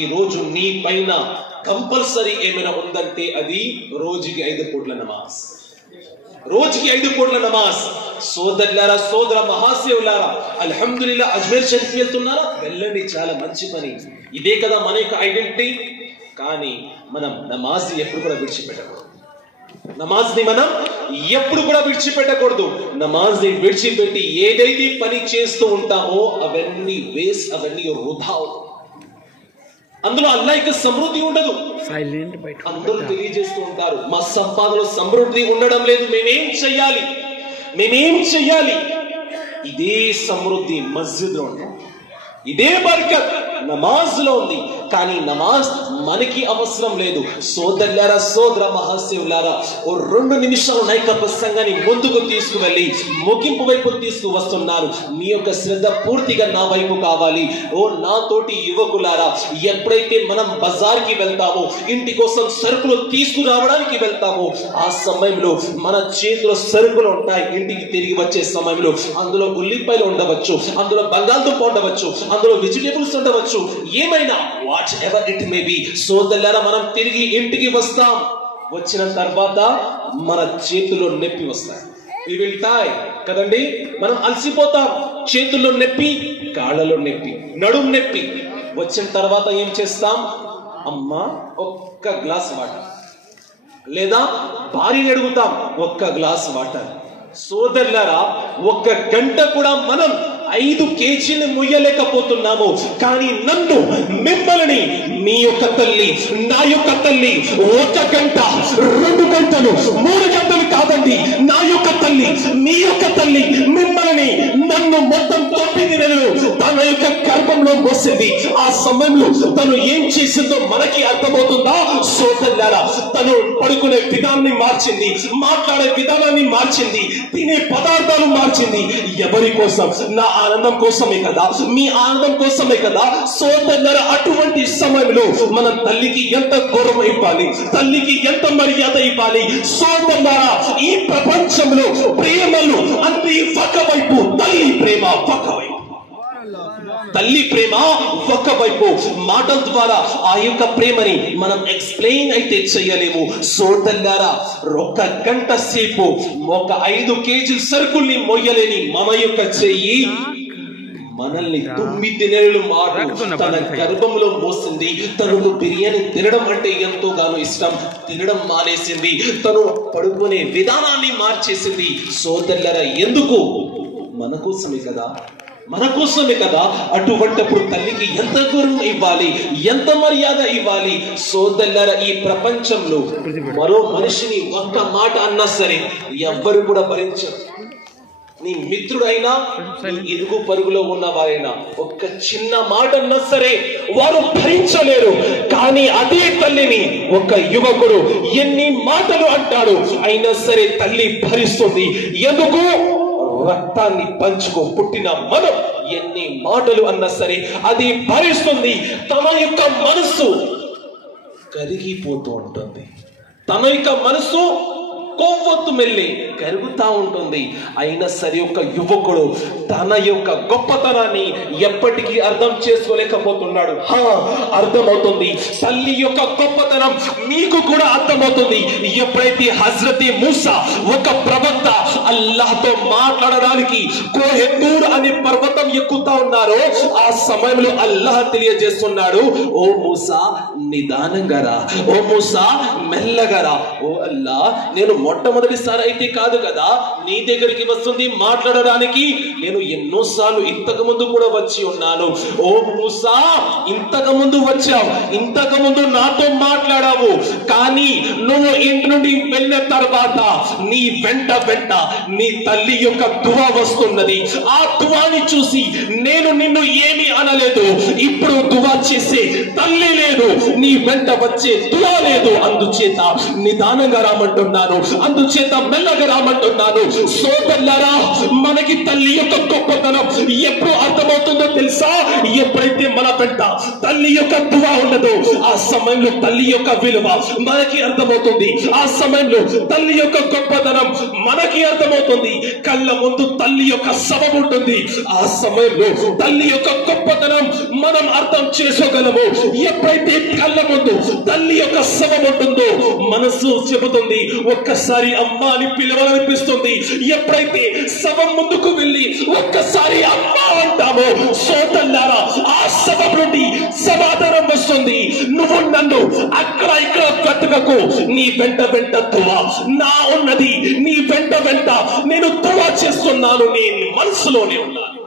ఈ రోజు నీ పైన కంపల్సరీ ఏమైనా ఉందంటే అది రోజుకి 5 పూట్ల నమాజ్. రోజుకి 5 పూట్ల నమాజ్. సోదరులారా, సోదర మహాశివులారా, అల్హమ్దులిల్లా అజ్మీర్ షరీఫ్ వెళ్తున్నారా? వెళ్ళండి, చాలా మంచి పని. ఇదే కదా మన యొక్క ఐడెంటిటీ. కానీ మనం నమాజ్ ఎప్పుడు కూడా విడిచిపెట్టకూడదు. నమాజ్ ని మనం ఎప్పుడు కూడా విడిచిపెట్టకూడదు. నమాజ్ ని విడిచిపెట్టి ఏదైతే పని చేస్తూ ఉంటామో అవన్నీ వేస్ట్, అవన్నీ వృధా. అందులో అల్లాహ్ యొక్క సమృద్ధి ఉండదు. అందరూ తెలియజేస్తూ ఉంటారు, మా సంపాదనలో సమృద్ధి ఉండడం లేదు, మేమేం చెయ్యాలి? ఇదే సమృద్ధి మస్జిద్ లో ఉంది, ఇదే బర్కత్ నమాజ్ లో ఉంది. కానీ నమాజ్ మనకి అవసరం లేదు. సోదరులారా, సోదర మహాశివులారా, ఓ 2 నిమిషాలు నైక ప్రసంగాన్ని ముందుకు తీసుకువెళ్ళి ముగింపు వైపు తీసుకువస్తున్నారు. మీ యొక్క శ్రద్ధ పూర్తిగా నా వైపు కావాలి. ఓ నాతోటి యువకులారా, ఎప్పుడైతే మనం బజార్కి వెళ్తామో, ఇంటి కోసం సరుకులు తీసుకురావడానికి వెళ్తామో, ఆ సమయంలో మన చేతిలో సరుకులు ఉంటాయి. ఇంటికి తిరిగి వచ్చే సమయంలో అందులో ఉల్లిపాయలు ఉండవచ్చు, అందులో బంగాళదుంప ఉండవచ్చు, అందులో వెజిటేబుల్స్ ఉండవచ్చు, ఏమైనా what ever it may be. సోదరులారా, మనం తిరిగి ఇంటికి వస్తాం. వచ్చిన తర్వాత మన చేతుల్లో నొప్పి వస్తాయి. we will die కదండి. మనం అలసిపోతాం, చేతుల్లో నొప్పి, కాళ్ళలో నొప్పి, నడుం నొప్పి. వచ్చిన తర్వాత ఏం చేస్తాం? అమ్మా ఒక్క గ్లాస్ వాటర్, లేదా భార్యని అడుగుతాం ఒక్క గ్లాస్ వాటర్. సోదరులారా, 1 గంట కూడా మనం 5 కేజీలు మొయ్యలేకపోతున్నాము. కానీ నన్ను, మిమ్మల్ని, మీ యొక్క తల్లి, నా యొక్క తల్లి 1 గంట, 2 గంటలు, 3 గంటలు కాదండి. నా యొక్క తల్లి, మీ యొక్క తల్లి మిమ్మల్ని, నన్ను మొత్తం 9 నెలలు తన యొక్క గర్భంలో మోసింది. ఆ సమయంలో తను ఏం చేసిందో మనకి అర్థమవుతుందా? సోదరులారా, తను పడుకునే విధానాన్ని మార్చింది, మాట్లాడే విధానాన్ని మార్చింది, తినే పదార్థాలు మార్చింది. ఎవరి కోసం? నా ఆనందం కోసమే కదా, మీ ఆనందం కోసమే కదా. సోదరులారా, అటువంటి సమయంలో మనం తల్లికి ఎంత గౌరవం ఇవ్వాలి, తల్లికి ఎంత మర్యాద ఇవ్వాలి. సోదరులారా, ఈ ప్రపంచంలో ప్రేమలు అన్ని ఒకవైపు, తల్లి ప్రేమ ఒకవైపు, తల్లి ప్రేమ ఒకవైపు. మాటల ద్వారా ఆ యొక్క ప్రేమని మనం ఎక్స్ప్లెయిన్ అయితే చేయలేము. సోదరులారా, 1 గంట సేపు 5 కేజీల సరుకుల్ని మొయ్యలేని మన యొక్క చెయ్యి మనల్ని 9 నెలలు తన గర్భంలో మోసింది. తనకు బిర్యానీ తినడం అంటే ఎంతోగానో ఇష్టం, తినడం మానేసింది. తను పడుకునే విధానాన్ని మార్చేసింది. సోదరులారా, ఎందుకు? మన కోసమే కదా. అటువంటిప్పుడు తల్లికి ఎంత గౌరవం ఇవ్వాలి, ఎంత మర్యాద ఇవ్వాలి. సోదరులారా, ఈ ప్రపంచంలో మరో మనిషిని ఒక్క మాట అన్నా సరే ఎవ్వరు కూడా భరించరు. నీ మిత్రుడైనా, నీ ఇరుగు పరుగులో ఉన్న వారైనా ఒక్క చిన్న మాట అన్నా సరే వారు భరించలేరు. కానీ అదే తల్లిని ఒక యువకుడు ఎన్ని మాటలు అంటాడు, అయినా సరే తల్లి భరిస్తుంది. ఎందుకు? రక్తాన్ని పంచుకో పుట్టిన మనం ఎన్ని మాటలు అన్నా సరే అది భరిస్తుంది. తన యొక్క మనసు కరిగిపోతూ ఉంటుంది, తన యొక్క మనసు కొవ్వొత్తు మెల్లి కరుగుతా ఉంటుంది. అయినా సరే ఒక యువకుడు తన యొక్క గొప్పతనాన్ని ఎప్పటికీ అర్థం చేసుకోలేకపోతున్నాడు. అర్థమవుతుంది, తల్లి యొక్క గొప్పతనం మీకు కూడా అర్థమవుతుంది. ఎప్పుడైతే హజ్రత్ మూసా ఒక ప్రవక్త అల్లాహ్తో మాట్లాడడానికి కోహెనూర్ అనే పర్వతం ఎక్కుతా ఉన్నారో, ఆ సమయంలో అల్లాహ్ తెలియజేస్తున్నాడు, ఓ మూసా నిదానంగా రా, ఓ మూసా మెల్లగా రా. ఓ అల్లాహ్, నేను మొట్టమొదటిసారి అయితే కాదు కదా నీ దగ్గరికి వస్తుంది మాట్లాడడానికి. నేను ఎన్నోసార్లు ఇంతకు ముందు కూడా వచ్చి ఉన్నాను. ఓ మూసా, ఇంతకు ముందు వచ్చావు, ఇంతకు ముందు నాతో మాట్లాడావు. కానీ నువ్వు ఇంటి నుండి వెళ్ళిన తర్వాత నీ వెంట నీ తల్లి యొక్క దువా వస్తున్నది. ఆ దువాని చూసి నేను నిన్ను ఏమీ అనలేదు. ఇప్పుడు దువా చేసే తల్లి లేదు, నీ వెంట వచ్చే దువా లేదు. అందుచేత నిదానంగా రామంటున్నాను, అందుచేత మెల్లగా రామంటున్నాను. సోదరులారా, మనకి తల్లి యొక్క గొప్పతనం ఎప్పుడు అర్థమవుతుందో తెలుసా? ఎప్పుడైతే మన వెంట తల్లి యొక్క దువా ఉండదో ఆ సమయంలో తల్లి యొక్క విలువ మనకి అర్థమవుతుంది. ఆ సమయంలో తల్లి యొక్క గొప్పతనం మనకి అర్థమవుతుంది. కళ్ళ ముందు తల్లి యొక్క శవం ఉంటుంది. ఆ సమయంలో తల్లి యొక్క గొప్పతనం మనం అర్థం చేసుకోగలము. ఎప్పుడైతే కళ్ళ ముందు తల్లి యొక్క శవం ఉంటుందో మనసు చెబుతుంది ఒక్కసారి అమ్మ అని పిలవాలనిపిస్తుంది. ఎప్పుడైతే శవం ముందుకు వెళ్ళి ఒక్కసారి అమ్మ అంటామో సోదరులారా ఆ శవం నుండి సమాధానం వస్తుంది. నువ్వు నన్ను అక్కడ ఇక్కడ వెతకకు, నీ వెంట వెంట తువా, నా ఉన్నది నీ వెంట వెంట నేను తువా చేస్తున్నాను, నేను మనసులోనే ఉన్నాను.